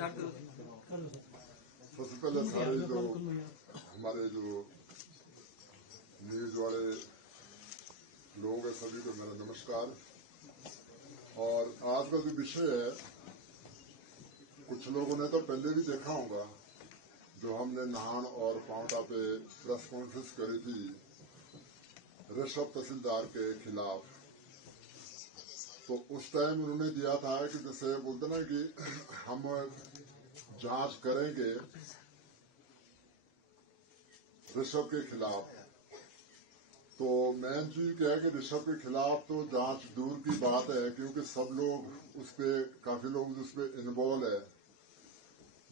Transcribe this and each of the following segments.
सबसे पहले सारे जो हमारे जो न्यूज वाले लोग हैं सभी को मेरा नमस्कार। और आज का जो विषय है, कुछ लोगों ने तो पहले भी देखा होगा, जो हमने नाहन और पांवटा पे प्रेस कॉन्फ्रेंस करी थी ऋषभ तहसीलदार के खिलाफ। तो उस टाइम उन्होंने दिया था कि जैसे बोलते ना कि हम जांच करेंगे ऋषभ के खिलाफ। तो मेन चीज क्या है कि ऋषभ के खिलाफ तो जांच दूर की बात है, क्योंकि सब लोग उस पे काफी लोग उस पे इन्वॉल्व है।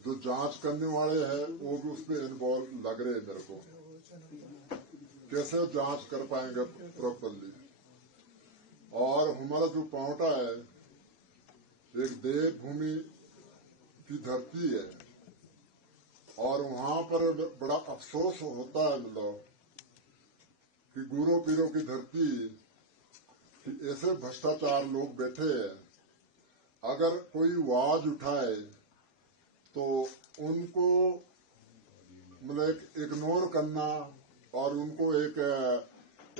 जो जांच करने वाले हैं वो भी उस पे इन्वॉल्व लग रहे हैं। मेरे को कैसे जांच कर पाएंगे प्रॉपरली। और हमारा जो पांवटा है एक देवभूमि की धरती है, और वहां पर बड़ा अफसोस होता है मतलब कि गुरु पीरों की धरती कि ऐसे भ्रष्टाचार लोग बैठे हैं। अगर कोई आवाज उठाए तो उनको मतलब इग्नोर करना और उनको एक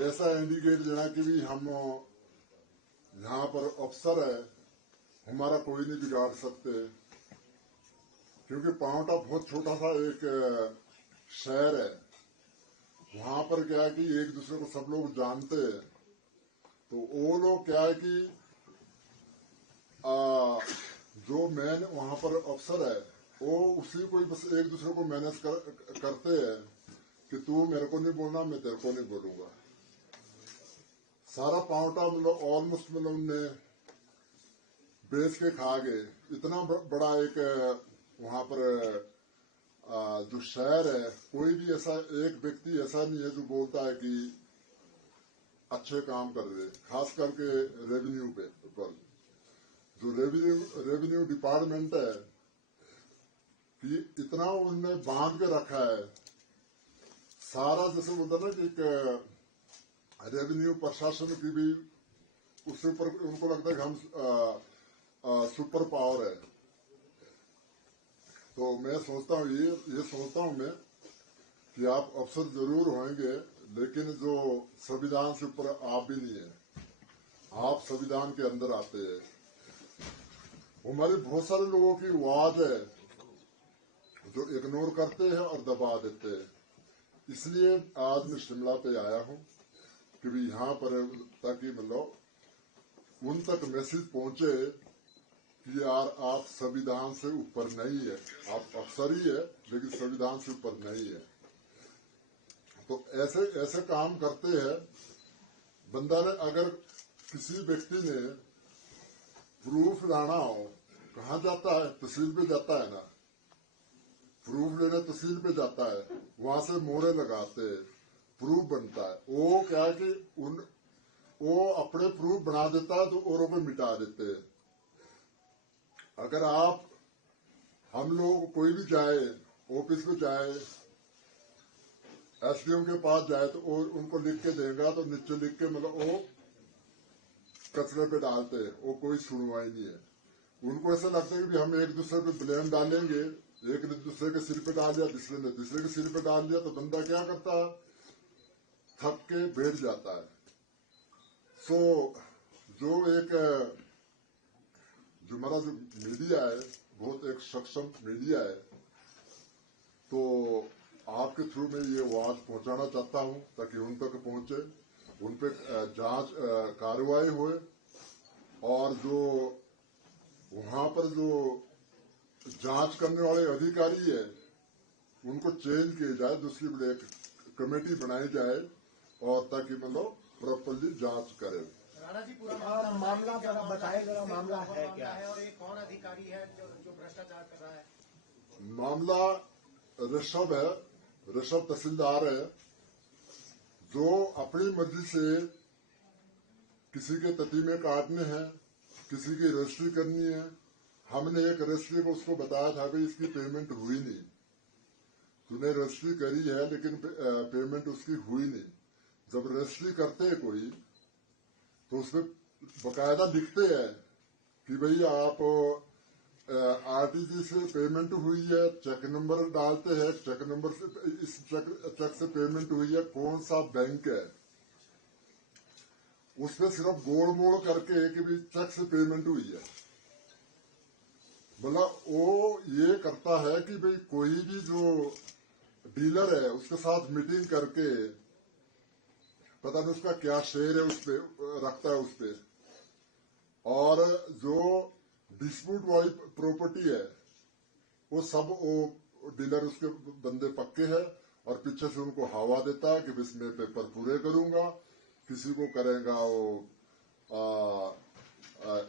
ऐसा इंडिकेट देना कि भी हम यहाँ पर अफसर है, हमारा कोई नहीं बिगाड़ सकते। क्योंकि पांवटा बहुत छोटा सा एक शहर है, वहां पर क्या है कि एक दूसरे को सब लोग जानते हैं। तो वो लोग क्या है कि जो मेन वहां पर अफसर है वो उसी को बस एक दूसरे को मैनेज करते हैं कि तू मेरे को नहीं बोलना, मैं तेरे को नहीं बोलूंगा। सारा पांवटा मतलब ऑलमोस्ट मतलब उनने बेच के खा गए। इतना बड़ा एक वहां पर जो शहर है, कोई भी ऐसा एक व्यक्ति ऐसा नहीं है जो बोलता है कि अच्छे काम कर रहे। खास करके रेवेन्यू पे पर जो रेवेन्यू डिपार्टमेंट है कि इतना उनने बांध के रखा है सारा। जैसे बोलता ना कि रेवेन्यू प्रशासन की भी उससे ऊपर उनको लगता है कि हम सुपर पावर है। तो मैं सोचता हूँ ये सोचता हूँ मैं कि आप अफसर जरूर होंगे, लेकिन जो संविधान से ऊपर आप भी नहीं है। आप संविधान के अंदर आते हैं। हमारे बहुत सारे लोगों की आवाज है जो इग्नोर करते हैं और दबा देते हैं। इसलिए आज मैं शिमला पे आया हूँ कि भी यहाँ पर ताकि मतलब उन तक मैसेज पहुंचे कि यार आप संविधान से ऊपर नहीं है। आप अफसर ही है लेकिन संविधान से ऊपर नहीं है। तो ऐसे ऐसे काम करते हैं। बंदा ने अगर किसी व्यक्ति ने प्रूफ लाना हो, कहाँ जाता है? तहसील पे जाता है ना। प्रूफ लेने तहसील पे जाता है, वहां से मोहरे लगाते हैं, प्रूफ बनता है। वो क्या है कि वो अपने प्रूफ बना देता है तो औरों को मिटा देते हैं। अगर हम लोग कोई भी जाए, ऑफिस में जाए, एसडीएम के पास जाए तो उनको लिख के देगा तो नीचे लिख के मतलब वो कचरे पे डालते हैं। वो कोई सुनवाई नहीं है। उनको ऐसा लगता है कि हम एक दूसरे पे ब्लेम डालेंगे, एक ने दूसरे के सिर पे डाल दिया, दूसरे ने तीसरे के सिर पे डाल दिया, तो बंदा क्या करता है? थक के बैठ जाता है। सो जो हमारा जो मीडिया है बहुत एक सक्षम मीडिया है। तो आपके थ्रू में ये आवाज पहुंचाना चाहता हूं ताकि उन तक पहुंचे, उन पे जांच कार्रवाई होए, और जो वहां पर जो जांच करने वाले अधिकारी है उनको चेंज किया जाए, दूसरी एक कमेटी बनाई जाए, और ताकि मतलब प्रॉपरली जांच करे। राणा जी, पूरा मामला बताए जरा, मामला है क्या है और ये कौन अधिकारी है जो भ्रष्टाचार कर रहा है? मामला ऋषभ है, ऋषभ तहसीलदार है, जो अपनी मर्जी से किसी के तती में काटने हैं, किसी की रजिस्ट्री करनी है। हमने एक रजिस्ट्री को उसको बताया था कि इसकी पेमेंट हुई नहीं, तूने रजिस्ट्री करी है लेकिन पेमेंट उसकी हुई नहीं। जब रजिस्ट्री करते हैं कोई तो उसमें बकायदा लिखते हैं कि भाई आप आरटीजी से पेमेंट हुई है, चेक नंबर डालते हैं, चेक नंबर से इस चेक से पेमेंट हुई है, कौन सा बैंक है, उसमें सिर्फ गोल मोड़ करके कि भी चेक से पेमेंट हुई है। मतलब वो ये करता है कि भाई कोई भी जो डीलर है उसके साथ मीटिंग करके पता नहीं उसका क्या शेयर है उस पे रखता है उस पे, और जो डिस्प्यूट वाली प्रॉपर्टी है वो सब वो डीलर उसके बंदे पक्के हैं और पीछे से उनको हवा देता है कि इसमें पेपर पूरे करूंगा, किसी को करेगा वो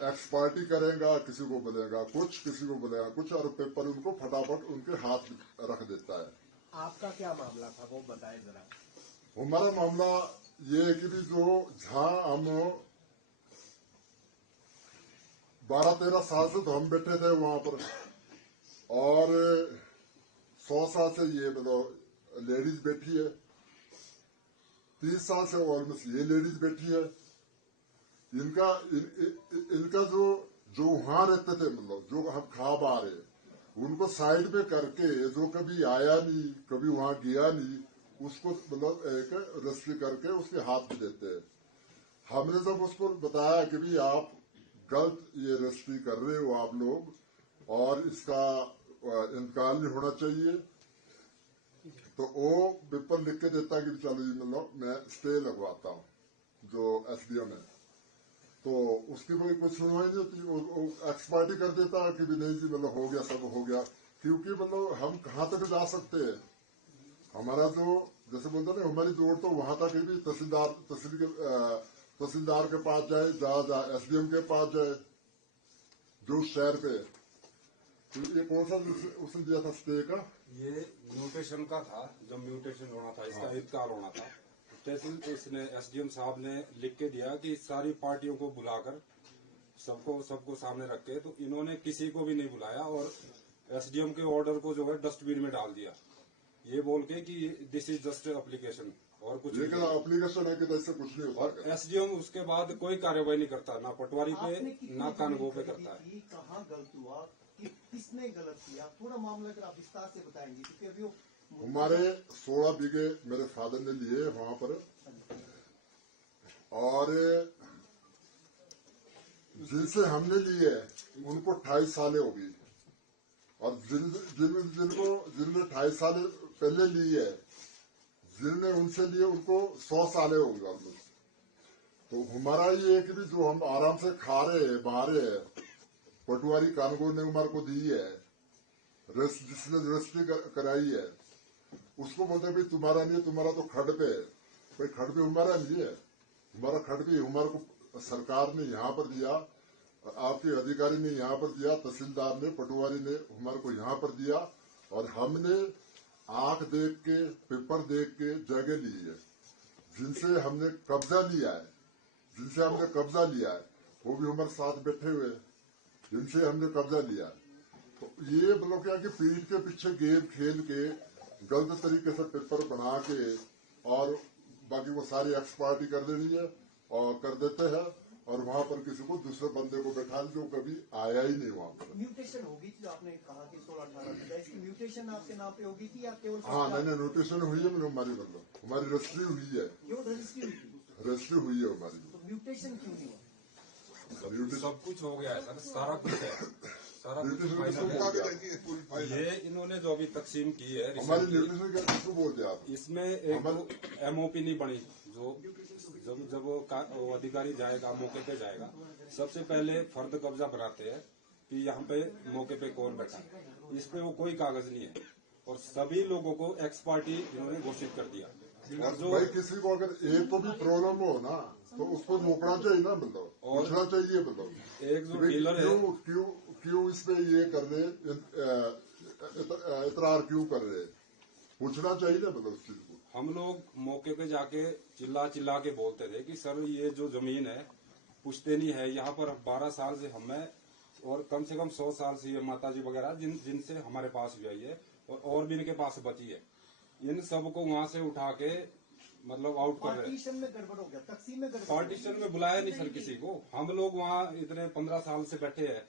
एक्स पार्टी करेगा, किसी को बोलेगा कुछ, किसी को बोलेगा कुछ, और पेपर उनको फटाफट उनके हाथ रख देता है। आपका क्या मामला था वो बताएं जरा। हमारा मामला ये है कि भी जो जहां हम 12-13 साल से तो हम बैठे थे वहां पर, और 100 साल से ये मतलब लेडीज बैठी है, 30 साल से ऑलमोस्ट ये लेडीज बैठी है। इनका जो वहां रहते थे, मतलब जो हम खा पा रहे, उनको साइड पे करके जो कभी आया नहीं, कभी वहां गया नहीं, उसको मतलब एक रजिस्ट्री करके उसके हाथ में देते हैं। हमने जब उसको बताया कि भी आप गलत ये रजिस्ट्री कर रहे हो आप लोग, और इसका इंतकाल नहीं होना चाहिए, तो वो पेपर लिख के देता कि चलो जी मतलब मैं स्टे लगवाता हूँ जो एसडीएम है, तो उसकी कोई कुछ सुनवाई नहीं होती, वो एक्सपार्टी कर देता है कि भी नहीं जी मतलब हो गया, सब हो गया। क्योंकि मतलब हम कहाँ तक जा सकते हैं, हमारा जो जैसे बोलते ना हमारी जोड़ तो वहां तक ही भी तहसीलदार के पास जाए, जा एसडीएम के पास जाए जो शहर पे। तो ये कौन सा उसने दिया था स्टे का? ये म्यूटेशन का था, जब म्यूटेशन होना था इसका इंतकाल होना था, तहसील इसने एसडीएम साहब ने लिख के दिया कि सारी पार्टियों को बुलाकर सबको सामने रख के, तो इन्होंने किसी को भी नहीं बुलाया और एसडीएम के ऑर्डर को जो है डस्टबिन में डाल दिया, ये बोल के कि दिस इज जस्ट एप्लीकेशन और कुछ लेकिन एप्लीकेशन है कि तो इससे कुछ नहीं और होता। एसडीएम उसके बाद कोई कार्रवाई नहीं करता, ना पटवारी पे ना कानगो पे करता है। कहाँ गलत हुआ, किसने गलत किया, थोड़ा मामला अगर आप विस्तार से बताएंगे, क्योंकि अभी वो हमारे 16 बीघे मेरे फादर ने लिए वहां पर, और जिनसे हमने लिए उनको 28 सालें हो गई, और जिनने 28 साल पहले ली है, जिनने उनसे लिए उनको 100 सालें हो गई ऑलमोस्ट। तो हमारा ये है कि भी जो हम आराम से खा रहे हैं, बहा रहे हैं, पटवारी कानगो ने हमारे को दी है, जिसने रजिस्ट्री कराई है, उसको बोलते भाई तुम्हारा नहीं है, तुम्हारा तो खड पे है। भाई खड पे हमारा नहीं है, हमारा खड पे हमारे को सरकार ने यहाँ पर दिया, आपके अधिकारी ने यहाँ पर दिया, तहसीलदार ने, पटवारी ने हमारे को यहाँ पर दिया, और हमने आंख देख के, पेपर देख के जगह ली है। जिनसे हमने कब्जा लिया है, वो भी हमारे साथ बैठे हुए हैं, जिनसे हमने कब्जा लिया। तो ये मतलब क्या कि पीठ के पीछे गेम खेल के गलत तरीके से पेपर बना के, और बाकी वो सारी एक्सपार्टी कर देनी है और कर देते हैं, और वहां पर किसी को दूसरे बंदे को बैठा जो कभी आया ही नहीं वहां पर। म्यूटेशन होगी थी, जो आपने कहा कि 16-18 इसकी म्यूटेशन आपके नाम पे होगी थी या केवल? हाँ, नहीं नोटेशन हुई है, हमारी मतलब हमारी रजिस्ट्री हुई है, क्यों रजिस्ट्री हुई थी? रजिस्ट्री हुई है हमारी। तो म्यूटेशन क्यों नहीं हुआ? सब कुछ हो गया है सर, सारा कुछ है, सारा कुछ न्यूट्रिशन फाइनल है। ये इन्होंने जो अभी तकसीम की है हमारी recently, न्यूट्रिशन क्या किसको बोलते हैं आप? इसमें एक तो एमओपी नहीं बनी, जो जब वो अधिकारी जाएगा, मौके पे जाएगा, सबसे पहले फर्द कब्जा बनाते हैं कि यहाँ पे मौके पे कौन बैठा है, इस पे वो कोई कागज नहीं है, और सभी लोगों को एक्स पार्टी इन्होंने घोषित कर दिया। और जो भाई किसी को अगर एक को भी प्रॉब्लम हो ना, तो उसको रोकना चाहिए ना, मतलब पूछना चाहिए, मतलब एक जो डीलर है, क्यों इस पे ये कर रहे, इतरार क्यों कर रहे, पूछना चाहिए ना मतलब उस चीज को। हम लोग मौके पे जाके चिल्ला के बोलते थे कि सर ये जो जमीन है पुश्तैनी है, यहाँ पर 12 साल से हमें, और कम से कम 100 साल से ये माताजी वगैरह जिनसे हमारे पास भी आई है, और भी इनके पास बची है, इन सबको वहां से उठा के मतलब आउट कर रहे हैं। पार्टीशन में गड़बड़ हो गया, तकसीम में गड़बड़। पार्टीशन में बुलाया नहीं सर किसी को, हम लोग वहाँ इतने 15 साल से बैठे हैं,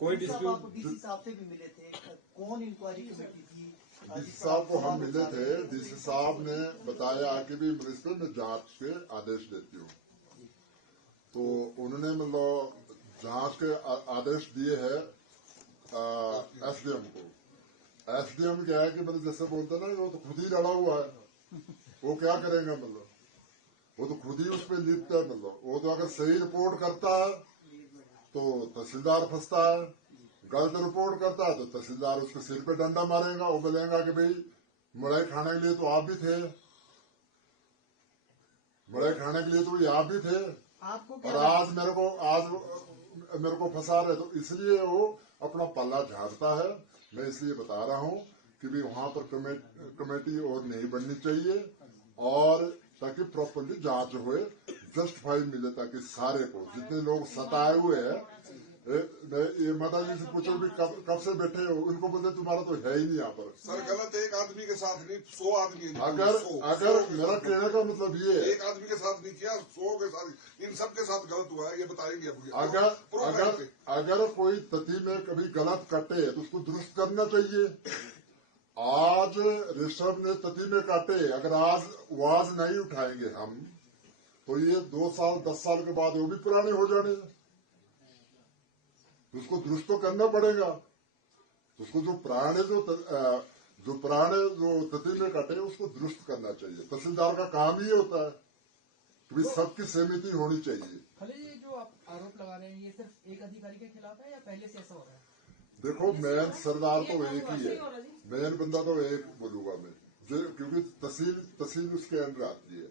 कोई डीसी डिस्प्यूट डीसी साहब से भी मिले थे, कौन इंक्वायरी कमेटी थी? डीसी साहब को हम मिले थे। डीसी साहब ने बताया कि भी म्युनिसिपल में जांच के आदेश देती हूँ, तो उन्होंने मतलब जांच के आदेश दिए हैं एसडीएम को। एसडीएम क्या है कि मतलब जैसे बोलते ना, वो तो खुद ही लड़ा हुआ है, वो क्या करेंगे, मतलब वो तो खुद ही उस पर लिपता है। मतलब वो तो अगर सही रिपोर्ट करता है तो तहसीलदार फंसता है, गलत रिपोर्ट करता है तो तहसीलदार उसके सिर पे डंडा मारेगा। वो बोलेगा कि भाई मलाई खाने के लिए तो आप भी थे, मलाई खाने के लिए तो ये आप भी थे, आपको और आज मेरे को फंसा रहे। तो इसलिए वो अपना पल्ला झाड़ता है। मैं इसलिए बता रहा हूँ कि भी वहां पर कमेटी और नहीं बननी चाहिए, और ताकि प्रॉपरली जांच हुए, जस्टिफाई मिले, ताकि सारे को जितने लोग सताए हुए हैं। ये माता जी से पूछो भी कब से बैठे हो, उनको बोलते तुम्हारा तो है ही नहीं यहाँ पर। सर गलत एक आदमी के साथ नहीं, 100 आदमी। अगर मेरा कहने का मतलब ये है, एक आदमी के साथ नहीं किया, 100 के साथ, इन सब के साथ गलत हुआ है, ये बताएंगे अभी। अगर कोई तथी में कभी गलत कटे तो उसको दुरुस्त करना चाहिए। आज ऋषभ ने तथी में काटे, अगर आज आवाज नहीं उठाएंगे हम, तो ये 2 साल 10 साल के बाद वो भी पुराने हो जाने, उसको दुरुस्त तो करना पड़ेगा। उसको जो पुराने जो तथी में काटे उसको दुरुस्त करना चाहिए। तहसीलदार का काम ही होता है कि सबकी सहमति होनी चाहिए। खली जी, जो आप आरोप लगा रहे हैं, ये सिर्फ एक अधिकारी के खिलाफ है या पहले से ऐसा हो रहा है? देखो, मेन सरदार तो एक ही है, मेन बंदा तो एक बोलूंगा मैं, क्योंकि तहसील उसके अंडर आती है।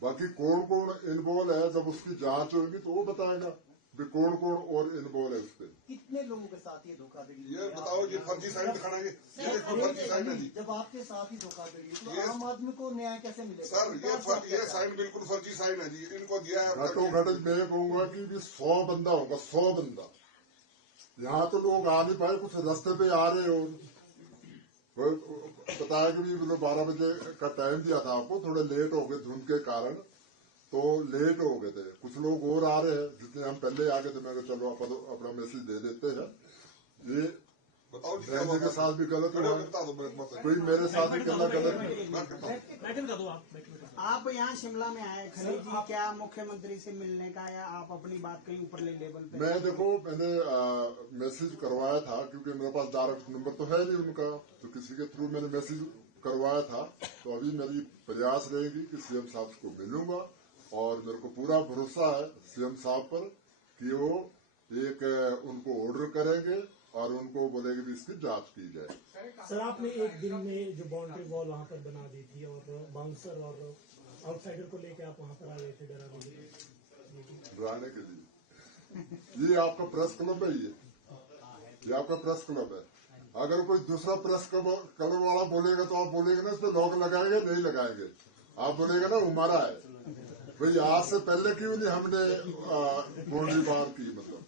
बाकी कौन कौन इन्वॉल्व है, जब उसकी जांच होगी तो वो बताएगा भी कौन और इन्वॉल्व है उस पर। कितने लोगों के साथ ये धोखाधड़ी? ये बताओ, ये फर्जी साइन दिखाना, ये फर्जी साइन है जी। जब आपके साथ ही धोखाधड़ी तो आम आदमी को न्याय कैसे मिलेगा? सर ये साइन बिल्कुल फर्जी साइन है जी, इनको दिया है। घटो घट मैं कहूंगा कि 100 बंदा होगा, 100 बंदा। यहाँ तो लोग आ नहीं पाए, कुछ रास्ते पे आ रहे हो, बताया कि भी 12 बजे का टाइम दिया था आपको, थोड़े लेट हो गए धुंध के कारण, तो लेट हो गए थे। कुछ लोग और आ रहे हैं, जितने हम पहले आ गए थे, मैं चलो अपना मैसेज दे देते हैं। ये बताओ जी के साथ भी गलत हुआ, कोई मेरे साथ भी करना गलत। आप यहाँ शिमला में आए खली जी, क्या मुख्यमंत्री से मिलने का, या आप अपनी बात कहीं ऊपर लेवल पे? मैं देखो, मैंने मैसेज करवाया था, क्योंकि मेरे पास डायरेक्ट नंबर तो है नहीं उनका, तो किसी के थ्रू मैंने मैसेज करवाया था। तो अभी मेरी प्रयास रहेगी कि सीएम साहब को मिलूंगा, और मेरे को पूरा भरोसा है सीएम साहब पर कि वो एक उनको ऑर्डर करेंगे और उनको बोलेंगे कि इसकी जांच की जाए। सर, आपने एक दिन में जो बाउंड्री वॉल वहाँ पर बना दी थी, और बाउंसर और आउटसाइडर को लेकर आप वहाँ पर आ गए थे डराने के लिए। ये आपका प्रेस क्लब है, ये आपका प्रेस क्लब है। अगर कोई दूसरा प्रेस क्लब वाला बोलेगा तो आप बोलेंगे ना इस पर लॉक लगाएंगे, नहीं लगाएंगे। आप बोलेगा ना हमारा है भाई, आज से पहले क्यों नहीं हमने बाउंड्री बार की। मतलब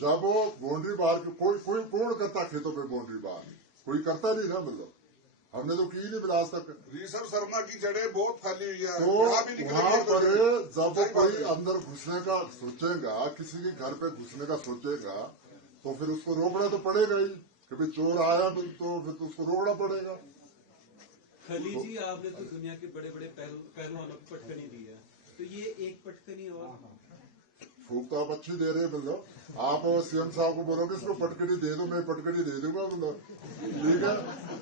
जब वो बाउंड्री बार की कोई कौन करता खेतों पे बाउंड्री बार, कोई करता नहीं ना। मतलब हमने तो की नहीं आज तक। ऋषभ शर्मा की जड़ें बहुत फैली हुई है, तो वहाँ पर जब कोई अंदर घुसने का सोचेगा, किसी के घर पे घुसने का सोचेगा, तो फिर उसको रोकना तो पड़ेगा ही। कभी चोर आया तो फिर तो उसको रोकना पड़ेगा। खली जी, आपने तो दुनिया के बड़े बड़े पहलवानों को पटकनी दी है, तो ये एक पटकनी और फूक तो आप अच्छी दे रहे हैं। मतलब आप सीएम साहब को बोलोगे इसको पटकनी दे दो, मैं पटकनी दे दूंगा। मतलब ठीक है,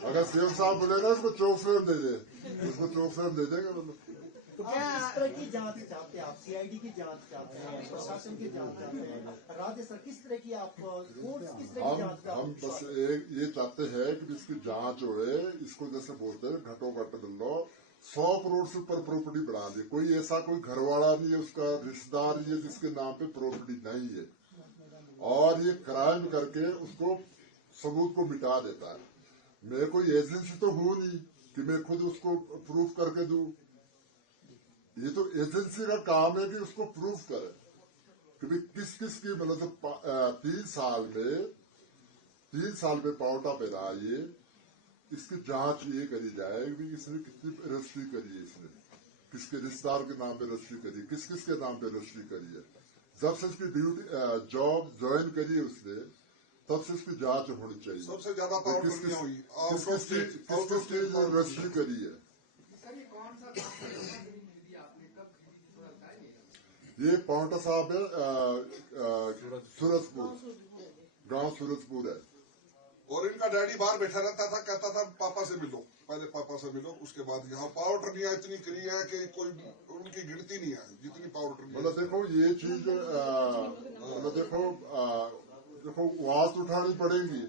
अगर सीएम साहब बोलेगा इसको चौक फ्रेम दे दे, इसको चौक फ्रेम दे देंगे। मतलब तो क्या इस तरह की जांच चाहते हैं आप? सीआईडी की जांच चाहते हैं, प्रशासन की जांच चाहते हैं, राज्य सरकार किस तरह की आप किस तरह की जांच का? हम बस ये चाहते हैं कि इसकी जांच हो, इसको जैसे बोलते हैं घटो घट मिलो, 100 करोड़ से ऊपर प्रॉपर्टी बढ़ा दी। कोई ऐसा कोई घर वाला नहीं है, उसका रिश्तेदार नहीं है जिसके नाम पे प्रॉपर्टी नहीं है, और ये क्राइम करके उसको सबूत को मिटा देता है। मैं कोई एजेंसी तो हूँ नहीं कि मैं खुद उसको प्रूफ करके दूं। ये तो एजेंसी का काम है कि उसको प्रूफ करे कि भाई किस किस की, मतलब 3 साल में पावटा पे रहा ये, इसकी जांच ये करी जाए कि इसने कितनी रजिस्ट्री करी है, इसने किसके रिश्तेदार के नाम पे रजिस्ट्री करी, किस किस के नाम पे रजिस्ट्री करी है। जब से इसकी ड्यूटी जॉब ज्वाइन करी है उसने, तब से इसकी जांच होनी चाहिए। सबसे ज्यादा पावर टर्नियां हुई किसकी रजिस्ट्री करी है। ये पाउंटा साहब है, सूरजपुर, गांव सूरजपुर है। और इनका डैडी बाहर बैठा रहता था, कहता था पापा से मिलो, पहले पापा से मिलो, उसके बाद यहाँ पावर टर्नियां इतनी करी है कि कोई उनकी गिनती नहीं है जितनी पावर टर्नियां। मतलब देखो ये चीज मतलब देखो आवाज तो उठानी पड़ेगी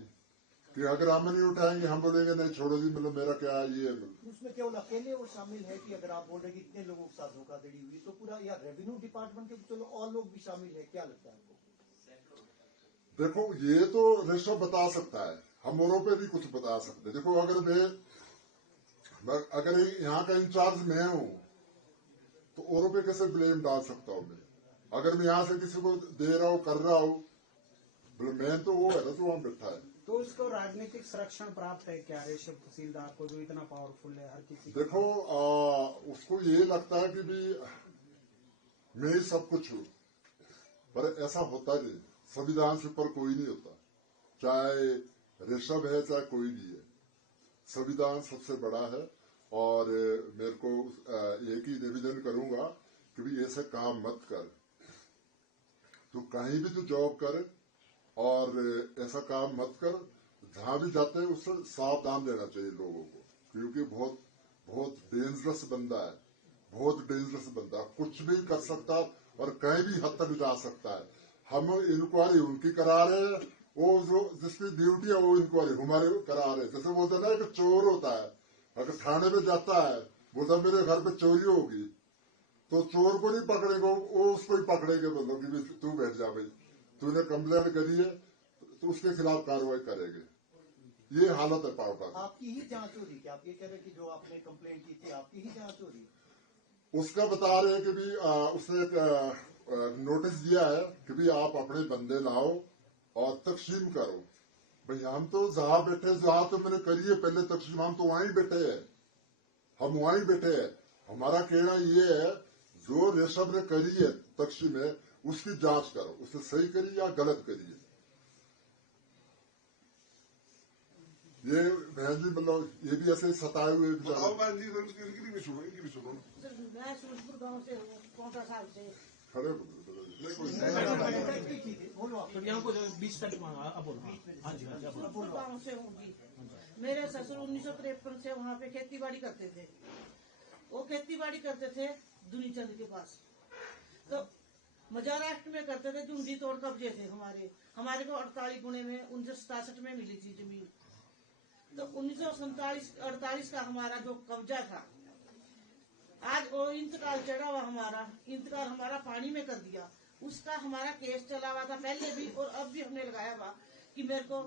कि अगर हम नहीं उठाएंगे हम बोलेंगे नहीं छोड़ो जी, मतलब मेरा क्या ये है। उसमें केवल अकेले वो शामिल है कि अगर आप बोल रहे हैं कि इतने लोगों के साथ धोखाधड़ी हुई तो पूरा या रेवेन्यू डिपार्टमेंट के चलो और लोग भी शामिल है, क्या लगता है आपको? देखो ये तो ऋषभ बता सकता है, हम औरों पे भी कुछ बता सकते हैं। देखो अगर यहाँ का इंचार्ज मैं हूँ तो औरों पे कैसे ब्लेम डाल सकता हूँ मैं? अगर मैं यहाँ से किसी को दे रहा हूँ कर रहा हूँ, मेन तो वो है ना जो वहाँ बैठा है। तो इसको राजनीतिक संरक्षण प्राप्त है क्या ऋषभ तहसीलदार को, जो इतना पावरफुल है हर किसी? देखो उसको ये लगता है कि भी मैं ही सब कुछ हूँ, पर ऐसा होता नहीं। संविधान से ऊपर कोई नहीं होता, चाहे ऋषभ है चाहे कोई भी है। संविधान सबसे बड़ा है और मेरे को एक ही निवेदन करूंगा कि भी ऐसे काम मत कर, तू कहीं भी तू जॉब कर और ऐसा काम मत कर। जहां भी जाते हैं उससे सावधान रहना चाहिए लोगों को, क्योंकि बहुत बहुत डेंजरस बंदा है, बहुत डेंजरस बंदा, कुछ भी कर सकता और कहीं भी हद तक जा सकता है। हम इंक्वायरी उनकी करा रहे हैं, वो जो जिसकी ड्यूटी है वो इंक्वायरी हमारे करा रहे हैं। जैसे बोलते ना एक चोर होता है, अगर थाने में जाता है बोलता मेरे घर पे चोरी होगी, तो चोर को नहीं पकड़ेगा, वो उसको ही पकड़ेंगे, मतलब कि तू बैठ जा भाई, तूने कंप्लेंट करी है तो उसके खिलाफ कार्रवाई करेंगे। ये हालत है पावटा। आपकी ही जांच हो रही है? आप ये कह रहे हैं कि जो आपने कंप्लेंट की थी आपकी ही जांच हो रही है? उसका बता रहे हैं कि भी उसने एक नोटिस दिया है कि भी आप अपने बंदे लाओ और तकसीम करो। भाई हम तो जहाँ बैठे, जहाँ तो मैंने करी है पहले तकसीम, हम तो वहीं बैठे हैं, हम वहीं बैठे हैं। हमारा कहना ये है जो ऋषभ ने करी है तकसीम है उसकी जांच करो, उसने सही करी या गलत करी है। ये बहन जी मतलब ये भी ऐसे सताए हुए बताओ बहन जी, इनकी भी सुनो, इनकी भी सुनो। मैं सूरजपुर गांव से हूँ, कोटा साहब से। खड़े सूरजपुर गांव से हूँ जी। मेरे ससुर 1953 से वहाँ पे खेती बाड़ी करते थे। वो खेती बाड़ी करते थे दुनीचंद के पास, तो महाराष्ट्र में करते थे। झुंडी तोड़ कब्जे थे हमारे को 48 गुणे में 1967 में मिली थी जमीन। तो 1948 का हमारा जो कब्जा था, आज वो इंतकाल चढ़ा हुआ, इंतकाल हमारा पानी में कर दिया। उसका हमारा केस चला हुआ था पहले भी और अब भी हमने लगाया हुआ कि मेरे को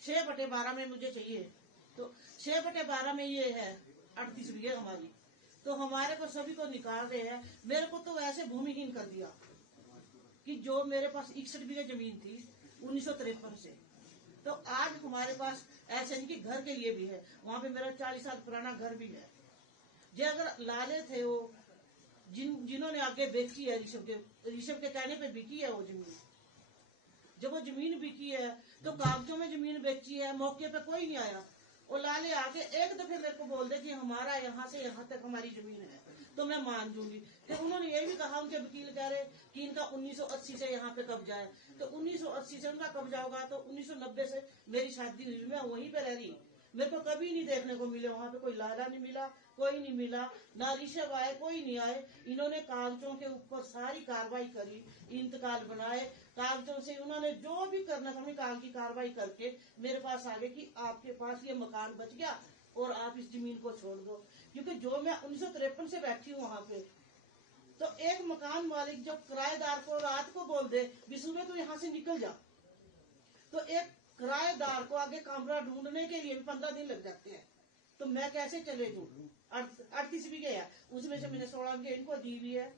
6/12 में मुझे चाहिए। तो 6/12 में ये है 38 बीघे हमारी, तो हमारे को सभी को निकाल रहे हैं। मेरे को तो वैसे भूमिहीन कर दिया कि जो मेरे पास 61 बीघे जमीन थी 1953 से। तो आज हमारे पास ऐसे नहीं कि घर के लिए भी है, वहाँ पे मेरा 40 साल पुराना घर भी है। जो अगर लाले थे वो जिन्होंने आगे बेची है, ऋषभ के कहने पे बिकी है वो जमीन। जब वो जमीन बिकी है तो कागजों में जमीन बेची है, मौके पे कोई नहीं आया। वो लाले आके एक दफे मेरे को बोल दे कि हमारा यहाँ से यहाँ तक हमारी जमीन है तो मैं मान दूंगी। फिर उन्होंने ये भी कहा, उनके वकील कह रहे कि इनका 1980 से यहाँ पे कब्जा है। तो 1980 से उनका कब्जा होगा तो 1990 से मेरी शादी हुई, मैं वहीं पे रह रही। मेरे को कभी नहीं देखने को मिले वहाँ पे, कोई लाला नहीं मिला, कोई नहीं मिला, ना ऋषभ आए, कोई नहीं आए। इन्होंने कागजों के ऊपर सारी कार्रवाई करी, इंतकाल बनाए, कागजों से उन्होंने जो भी करना था कागज की कार्रवाई करके मेरे पास आ गए कि आपके पास ये मकान बच गया और आप इस जमीन को छोड़ दो। क्योंकि जो मैं 1953 से बैठी हूँ वहाँ पे, तो एक मकान मालिक जब किराएदार को रात को बोल दे भी सुबह तो यहाँ से निकल जा, तो एक किराएदार को आगे कमरा ढूंढने के लिए भी 15 दिन लग जाते हैं। तो मैं कैसे चले दूं? 38 बीघे है, उसमें से मैंने 16 बीघे इनको दी हुई है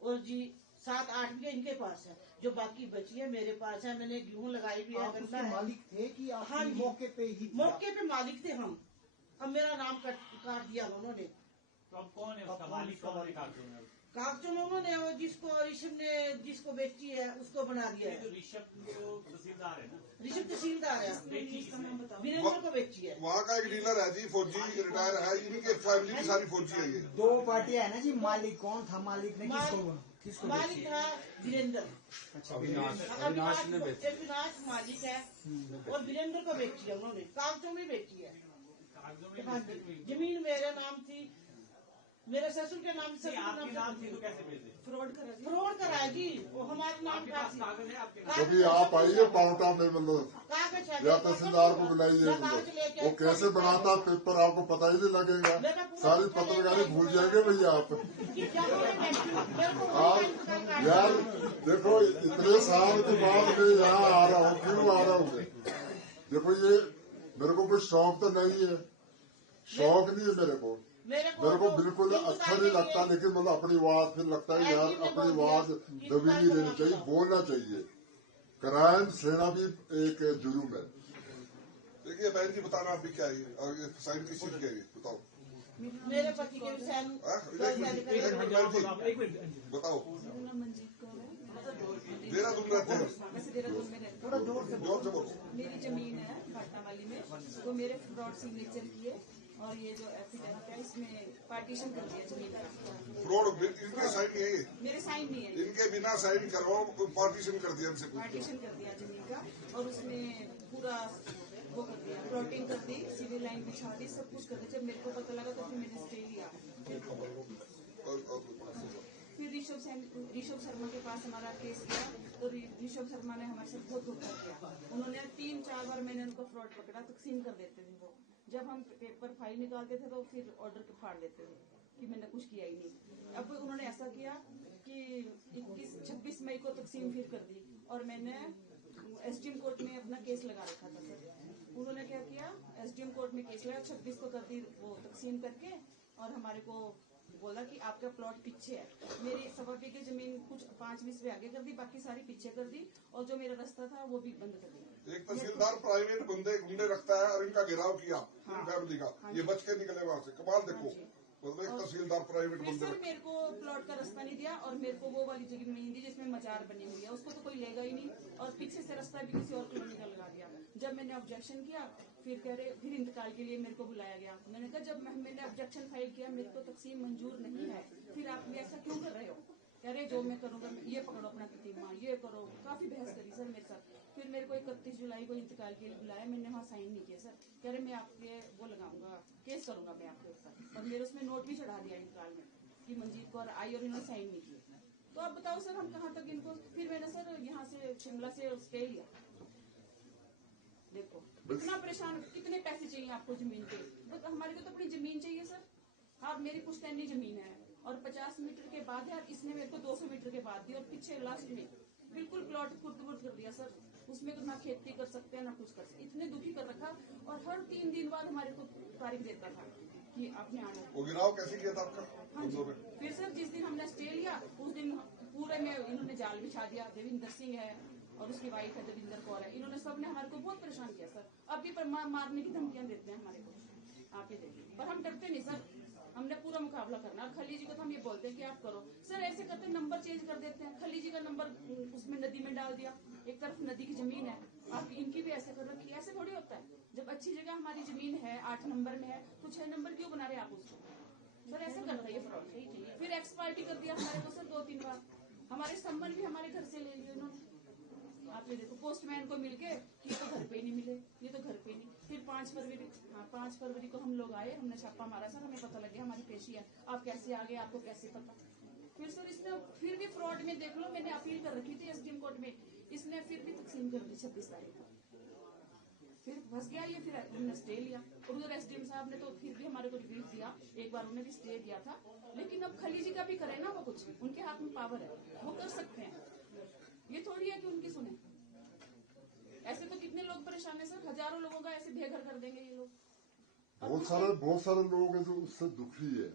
और जी 7-8 बीघे इनके पास है, जो बाकी बची है मेरे पास है। मैंने गेहूं लगाई भी है। आप उसके मालिक थे कि आप हाँ, मौके पे ही? मौके पे मालिक थे हम। अब मेरा नाम काट दिया उन्होंने। तो अब कौन है उसका मालिक? कागजों में उन्होंने वो जिसको ऋषभ ने जिसको बेची है उसको बना दिया है। ऋषभ तहसीलदार है ना, ऋषभ तहसीलदार है, वीरेंद्र को बेची है। वहाँ का एक डीलर है जी, फौजी रिटायर है, इनके फैमिली की सारी फौजी है ये। दो पार्टियां है ना जी, मालिक कौन था, मालिक ने किसको मालिक था वीरेंद्र, अविनाश ने बेची। अविनाश मालिक है और वीरेंद्र को बेची है उन्होंने, कागजों में बेची है। हाँ जी, जमीन मेरे नाम थी, मेरे ससुर के नाम से। आपके नाम थी तो कैसे बेचे? फ्रॉड कराया जी, वो हमारे नाम का कागज है आपके नाम? कभी आप आइए पाउटा में, मतलब कागज है, या तहसीलदार को बुलाइए, मतलब वो कैसे बनाता पेपर आपको पता ही नहीं लगेगा। सारी पत्रकारी भूल जाएंगे भैया आप। यार देखो, इतने साल के बाद मैं यहाँ आ रहा हूँ, क्यों आ रहा हूँ? देखो ये मेरे को कोई शौक तो नहीं है, शौक नहीं है मेरे को बिल्कुल अच्छा नहीं लगता, लेकिन मतलब अपनी आवाज फिर लगता है यार अपनी आवाज दबी नहीं देनी चाहिए, बोलना चाहिए। क्राइम सहना भी एक जुर्म है। देखिए बहन जी, बताना आप भी क्या है और ये साइन किस चीज के है, बताओ। मेरे पति के बताओ। देहरादून रहते हैं, जोर से बोलो। मेरी जमीन है पाटना वाली में, तो मेरे फ्रॉड सिग्नेचर किए और ये जो एफिडेविट है इसमें पार्टीशन कर दिया जमीन का। फ्रॉड इनके साइन नहीं है ये, मेरे साइन नहीं है, इनके बिना साइन करवाओ पार्टीशन कर दिया इनसे। पार्टीशन कर दिया जमीन का और उसमें पूरा वो कर दिया, प्लॉटिंग कर दी, सिविल लाइन बिछा दी, सब कुछ कर दिया। जब मेरे को पता लगा तो फिर मैंने स्टे लिया। फिर ऋषभ शर्मा के पास हमारा केस गया, तो ऋषभ शर्मा ने हमारे साथ बहुत धोखा किया। उन्होंने 3-4 बार मैंने उनको फ्रॉड पकड़ा, तकसीम कर देते थे वो। जब हम पेपर फाइल निकालते थे तो फिर ऑर्डर के फाड़ देते थे कि मैंने कुछ किया ही नहीं। अब उन्होंने ऐसा किया कि 26 मई को तकसीम फिर कर दी और मैंने एसडीएम कोर्ट में अपना केस लगा रखा था सर। उन्होंने क्या किया, एसडीएम कोर्ट में केस लगा, 26 को कर दी वो तकसीम करके, और हमारे को बोला कि आपका प्लॉट पीछे है। मेरी सवा बीघे जमीन कुछ 5 बीघे आगे कर दी, बाकी सारी पीछे कर दी, और जो मेरा रास्ता था वो भी बंद कर दिया। एक तहसीलदार प्राइवेट गुंडे रखता है और इनका घेराव किया फैमिली का, ये बच के निकले वहाँ से। कमाल देखो, मतलब एक तहसीलदार प्राइवेट बंदे। सर मेरे को प्लॉट का रास्ता नहीं दिया और मेरे को वो वाली जगह नहीं दी जिसमें मजार बनी हुई है, उसको तो कोई लेगा ही नहीं, और पीछे से रास्ता भी किसी और कॉलोनी का लगा दिया। जब मैंने ऑब्जेक्शन किया फिर कह रहे, फिर इंतकाल के लिए मेरे को बुलाया गया। मैंने कहा जब मैंने ऑब्जेक्शन फाइल किया मेरे को तकसीम मंजूर नहीं है, फिर आप ऐसा क्यों कर रहे हो? कह रहे जो मैं करूंगा, ये पकड़ो अपना प्रतिमा, ये करो। काफी बहस करी सर मेरे साथ। फिर मेरे को 31 जुलाई को इंतकाल के लिए बुलाया, मैंने वहाँ साइन नहीं किया सर। कह रहे मैं आपके वो लगाऊंगा, केस करूंगा मैं आपके ऊपर, और मेरे उसमें नोट भी चढ़ा दिया इंतकाल में कि मंजीत कौर आई और इन्होंने साइन नहीं किए। तो अब बताओ सर हम कहाँ तक इनको। फिर मैंने सर यहाँ से शिमला से स्टे लिया। देखो इतना परेशान, कितने पैसे चाहिए आपको जमीन के? तो हमारे को तो अपनी जमीन चाहिए सर। हाँ मेरी पुश्तैनी जमीन है और 50 मीटर के बाद है, और इसने मेरे को 200 मीटर के बाद दी, और पीछे लास्ट में बिल्कुल प्लॉट खुर्द कर दिया सर। उसमें तो ना खेती कर सकते हैं ना कुछ कर सकते, इतने दुखी कर रखा। और हर 3 दिन बाद हमारे को तारीख देता था कि आपने आना। वो गिराव कैसे किया था आपका? हाँ जी। फिर सर जिस दिन हमने स्टे लिया उस दिन पूरे में इन्होंने जाल बिछा दिया। देविंदर सिंह है और उसकी वाइफ है देविंदर कौर है, इन्होंने सबने हमारे को बहुत परेशान किया सर। अब भी मारने की धमकियां देते हैं हमारे को, आप ही देखिए। पर हम डरते नहीं सर, हमने पूरा मुकाबला करना। और खली जी को तो हम ये बोलते हैं कि आप करो सर, ऐसे करते नंबर चेंज कर देते हैं। खली जी का नंबर उसमें नदी में डाल दिया, एक तरफ नदी की जमीन है, आप इनकी भी ऐसे कर रखी है। ऐसे थोड़ी होता है, जब अच्छी जगह हमारी जमीन है 8 नंबर में है तो 6 नंबर क्यों बना रहे आप उसको? सर ऐसे करता है ये फ्रॉड। फिर एक्स पार्टी कर दिया हमारे को सर 2-3 बार। हमारे संबंध भी हमारे घर से ले लिए उन्होंने। आप ये देखो, पोस्टमैन को मिलके ये तो घर पे नहीं मिले, ये तो घर पे नहीं। फिर 5 फरवरी को हम लोग आए, हमने छापा मारा सर, हमें पता लग गया हमारी पेशी है। आप कैसे आ गए, आपको कैसे पता? फिर सर इसने फिर भी फ्रॉड में देख लो, मैंने अपील कर रखी थी एसडीएम कोर्ट में, इसने फिर भी तकसीम कर दी 26 तारीख को। फिर फंस गया ये, फिर हमने स्टे लिया। और उधर एसडीएम साहब ने तो फिर भी हमारे को रिलीफ दिया, एक बार उन्हें भी स्टे दिया था। लेकिन अब खली जी का भी करे ना वो, कुछ उनके हाथ में पावर है, वो कर सकते हैं। ये थोड़ी है कि उनकी सुने। ऐसे तो कितने लोग परेशान है सर, हजारों लोगों का ऐसे बेघर कर देंगे ये लोग। बहुत सारे लोग हैं जो उससे दुखी है।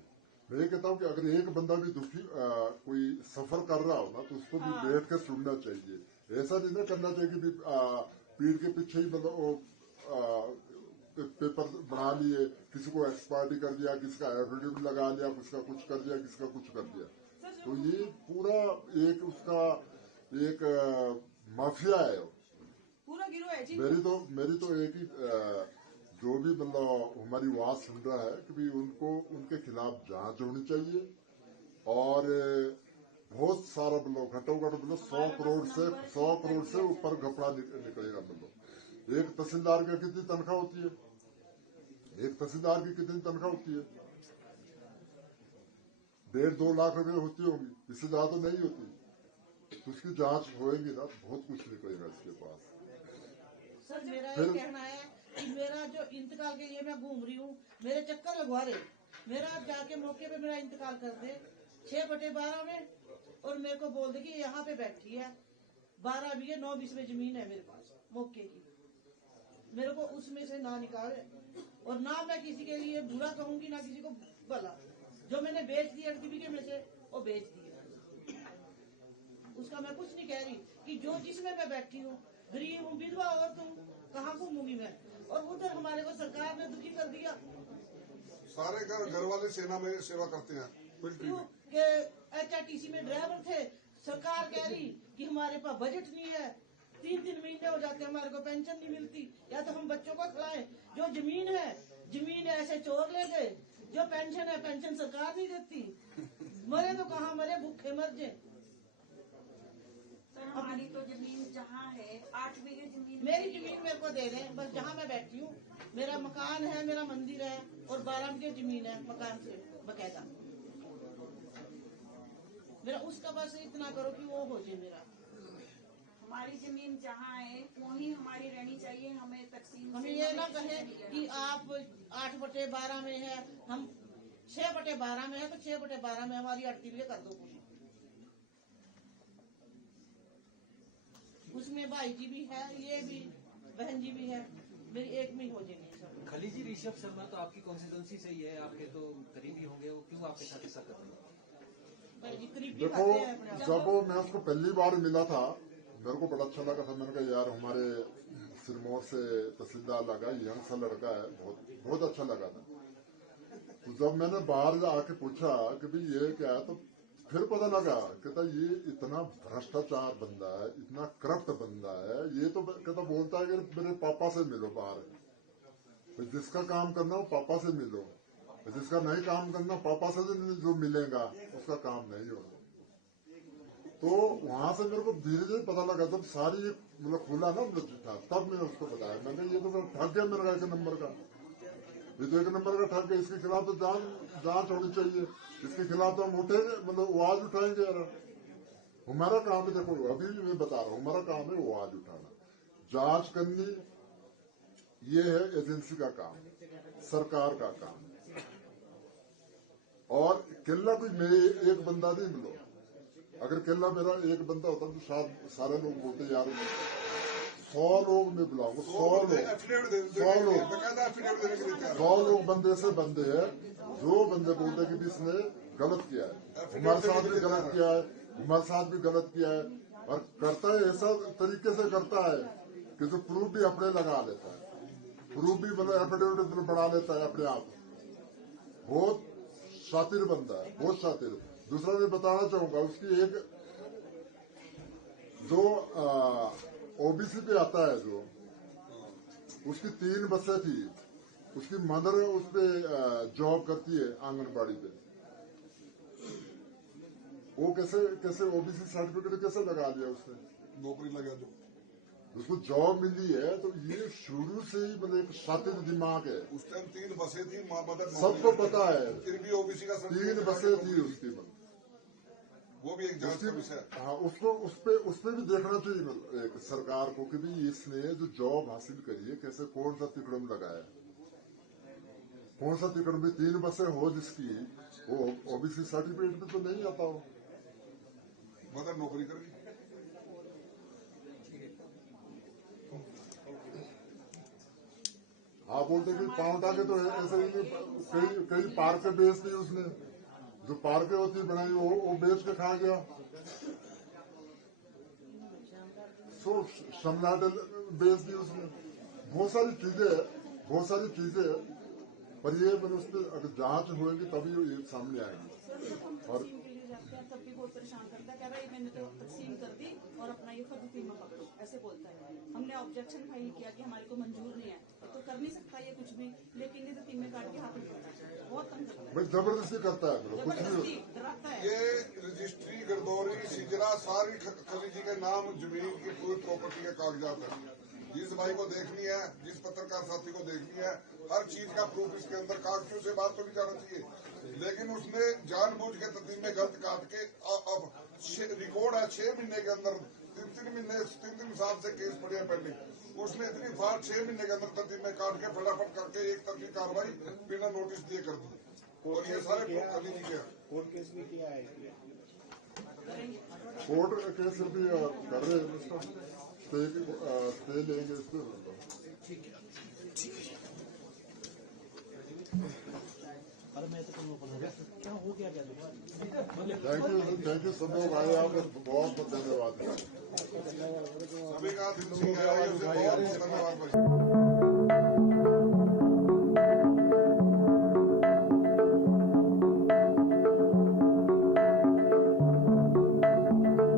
मैं कहता हूँ कि अगर एक बंदा भी दुखी कोई सफर कर रहा हो ना तो उसको भी बैठ के सुनना चाहिए। ऐसा नहीं ना करना चाहिए कि पीठ के पीछे ही मतलब पेपर बना लिए, किसी को एक्सपार्टी कर दिया, किसका एफिडेविट लगा लिया, किसका कुछ कर दिया, किसका कुछ कर दिया। सर तो ये पूरा एक उसका एक माफिया है। पूरा गिरोह है जी। मेरी तो एक ही जो भी मतलब हमारी आवाज सुन रहा है कि भी उनको उनके खिलाफ जांच होनी चाहिए और बहुत सारा मतलब घटोघट मतलब 100 करोड़ से ऊपर घपला निकलेगा। मतलब एक तहसीलदार की कितनी तनख्वाह होती है? एक तहसीलदार की कितनी तनख्वाह होती है? 1.5-2 लाख रुपए होती होगी, इससे ज्यादा तो नहीं होती। तो उसकी जांच होएगी ना, बहुत कुछ निकलेगा इसके पास। सर मेरा ये कहना है कि मेरा जो इंतकाल के लिए मैं घूम रही हूँ, मेरे चक्कर लगवा रहे, मेरा जाके मौके पे मेरा इंतकाल कर दे 6/12 में, और मेरे को बोल दे कि यहाँ पे बैठी है 12 बीघे 9 बीस में जमीन है मेरे पास मौके की, मेरे को उसमें से ना निकाले। और ना मैं किसी के लिए बुरा कहूंगी ना किसी को भला। जो मैंने बेच दिया 8 बीघे में से वो बेच दिया, उसका मैं कुछ नहीं कह रही कि जो जिसमें मैं बैठी हूँ, गरीब हूँ, विधवा औरत हूँ, कहाँ घूमूंगी मैं। और उधर हमारे को सरकार ने दुखी कर दिया। सारे घर वाले सेना में सेवा करते हैं, मिलिट्री में। HRTC में ड्राइवर थे, सरकार कह रही कि हमारे पास बजट नहीं है, 3 महीने हो जाते हैं हमारे को पेंशन नहीं मिलती, या तो हम बच्चों को खिलाएं। जो जमीन ऐसे चोर ले गए, जो पेंशन है पेंशन सरकार नहीं देती। मरे तो कहाँ मरे, भूखे मर जाए। हमारी तो जमीन जहाँ है 8 बीघे जमीन, मेरी जमीन मेरे को दे दें बस, जहाँ मैं बैठी हूँ। मेरा मकान है, मेरा मंदिर है, और 12 बीघे जमीन है मकान से बकायदा। मेरा उसका बस इतना करो कि वो हो जाए। मेरा हमारी जमीन जहाँ है वहीं हमारी रहनी चाहिए, हमें तकसीम। हमें ये ना कहे कि आप 8/12 में है, हम 6/12 में है, तो 6/12 में हमारी 8 बीघे कर दो। उसमें भाई जी भी है, ये भी बहन जी भी है, मेरी एक में हो जाएगी। खली जी, ऋषभ शर्मा तो आपकी कॉन्स्टिट्यूंसी से ही है, आपके तो करीबी होंगे, वो क्यों आपके साथ ऐसा कर रहे हैं? देखो, जब मैं उसको पहली बार मिला था मेरे को बड़ा अच्छा लगा था। मैंने कहा यार हमारे सिरमौर से तहसीलदार लगा, यंग सा लड़का है, बहुत अच्छा लगा था। तो जब मैंने बाहर आके पूछा कि भाई ये क्या है, तो फिर पता लगा कहता ये इतना भ्रष्टाचार बंदा है, इतना करप्ट बंदा है। ये तो कहता बोलता है कि मेरे पापा से मिलो बाहर, जिसका काम करना हो पापा से मिलो, जिसका नहीं काम करना पापा से जो मिलेगा उसका काम नहीं होगा। तो वहां से मेरे को धीरे धीरे पता लगा, जब सारी मतलब खुला ना था, तब मैंने उसको बताया। मैंने ये तो ठग गया मेरा 1 नंबर का, ये तो 1 नंबर का ठग गया, इसके खिलाफ तो जांच होनी चाहिए, इसके खिलाफ तो हम उठेंगे, मतलब आवाज उठाएंगे। यार हमारा काम है, देखो अभी भी मैं बता रहा हूँ, हमारा काम है आवाज उठाना, जांच करनी। ये है एजेंसी का काम, सरकार का काम। और केला कोई मेरे एक बंदा नहीं मिलो, अगर केला मेरा एक बंदा होता तो शायद सारे लोग बोलते यार 100 लोग मैं बुलाऊंगा, 100 लोग बंदे से बंदे हैं जो बंदे बोलते कि इसने गलत किया है, हमारे साथ भी गलत किया है, हमारे साथ भी गलत किया है। और करता है ऐसा तरीके से करता है कि जो प्रूफ भी अपने लगा लेता है, प्रूफ भी मतलब एफिडेविट बढ़ा लेता है अपने आप। बहुत शातिर बंदा है, बहुत शातिर। दूसरा मैं बताना चाहूंगा, उसकी एक जो ओबीसी पे आता है, जो उसकी 3 बसें थी, उसकी मदर उस पे जॉब करती है आंगनबाड़ी पे। वो कैसे ओबीसी सर्टिफिकेट कैसे लगा लिया उसने, नौकरी लगा दो, उसको जॉब मिली है। तो ये शुरू से ही मतलब एक शातिर दिमाग है। उस टाइम 3 बसें थी, माँ मदर सबको पता है, फिर भी ओबीसी का 3 बसें थी उसकी। वो भी एक जांच का विषय है। हाँ, उसको उस पे भी देखना चाहिए एक सरकार को कि भी इसने जो जॉब हासिल करी है कैसे, कौन सा तिकड़म लगाया, कौन सा तिकड़म में 3 बसें हो जिसकी, वो ओबीसी सर्टिफिकेट में तो नहीं आता हो। मदर नौकरी कर रही। हाँ, बोलते कि पावटा के तो ऐसे ही कई पार्कें बेच दी उसने, जो पार्कें होती बनाई वो बेच के खा गया। सो शिमला बेच दी उसने, बहुत सारी चीजें। पर ये मैंने उस पर अगर जांच होगी तभी ये सामने आएगी। और तब भी बहुत परेशान करता है, कह रहा है मैंने तो तकसीम कर दी और अपना ये फर्द टीम में पकड़ो, ऐसे बोलता है। हमने ऑब्जेक्शन फाइल किया कि हमारे को मंजूर नहीं है, तो कर नहीं सकता ये कुछ भी, लेकिन ये तो टीम में काट के हाथ में पड़ता है, बहुत तंग करता है, भाई जबरदस्ती करता है, कुछ भी जबरदस्ती डराता है। ये रजिस्ट्री गिरदौरी सिजरा सारी खली जी के नाम जमीन की पूरी प्रॉपर्टी के कागजात है। जिस भाई को देखनी है, जिस पत्रकार साथी को देखनी है, हर चीज का प्रूफ इसके अंदर, कागजों से बात तो नहीं जाना चाहिए, लेकिन उसने जानबूझ के ततीम में गलत काट के अब रिकॉर्ड है 6 महीने के अंदर, 3 साल से केस पड़े हैं पेंडिंग, उसने इतनी फार 6 महीने के अंदर ततीम में काट के फटाफट करके एक तरह की कार्रवाई बिना नोटिस दिए कर दी, और ये सारे प्रूफ कभी नहीं किया। कोर्ट केस भी किया है, कोर्ट केस भी कर रहे हैं, इसका स्टे लेंगे इस पर। थैंक यू सब लोग आए, आपका बहुत बहुत धन्यवाद। सभी का दिल से बहुत धन्यवाद।